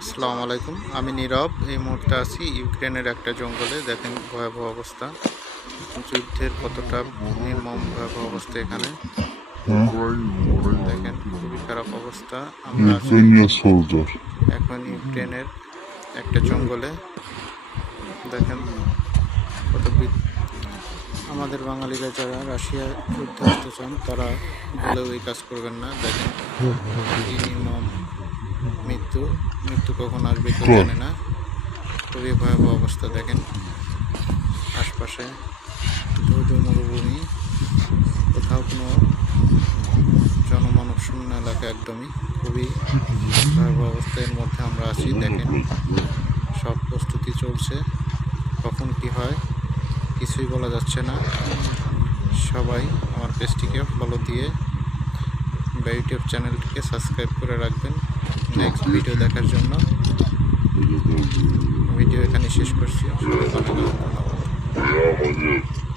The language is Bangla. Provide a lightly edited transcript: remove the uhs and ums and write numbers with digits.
আসসালামু আলাইকুম, আমি নীরব। এই মুহূর্তে আছি ইউক্রেনের একটা জঙ্গলে। দেখেন ভয়াবহ অবস্থা, যুদ্ধের কতটা নির্মম ভয়াবহ অবস্থা এখানে। দেখেন খুবই খারাপ অবস্থা। আমরা আছি Ukrainian soldier. এখন ইউক্রেনের একটা জঙ্গলে। দেখেন কত আমাদের বাঙালিরা যারা রাশিয়া যুদ্ধে আসতে চান তারা ভুলেও এই কাজ করবেন না। দেখেন কি নির্মম মৃত্যু কখন আসবে কেউ জানে না। খুবই ভয়াবহ অবস্থা। দেখেন আশপাশে ধু মরুভূমি, কোথাও কোনো জনমানব শূন্য এলাকা, একদমই খুবই ভয়াবহ অবস্থার মধ্যে আমরা আছি। দেখেন সব প্রস্তুতি চলছে, কখন কি হয় কিছুই বলা যাচ্ছে না। সবাই আমার পেজটিকে ফলো দিয়ে বা ইউটিউব চ্যানেলটিকে সাবস্ক্রাইব করে রাখবেন নেক্সট ভিডিও দেখার জন্য। ভিডিও এখানে শেষ করছি। সবাইকে অনেক ধন্যবাদ।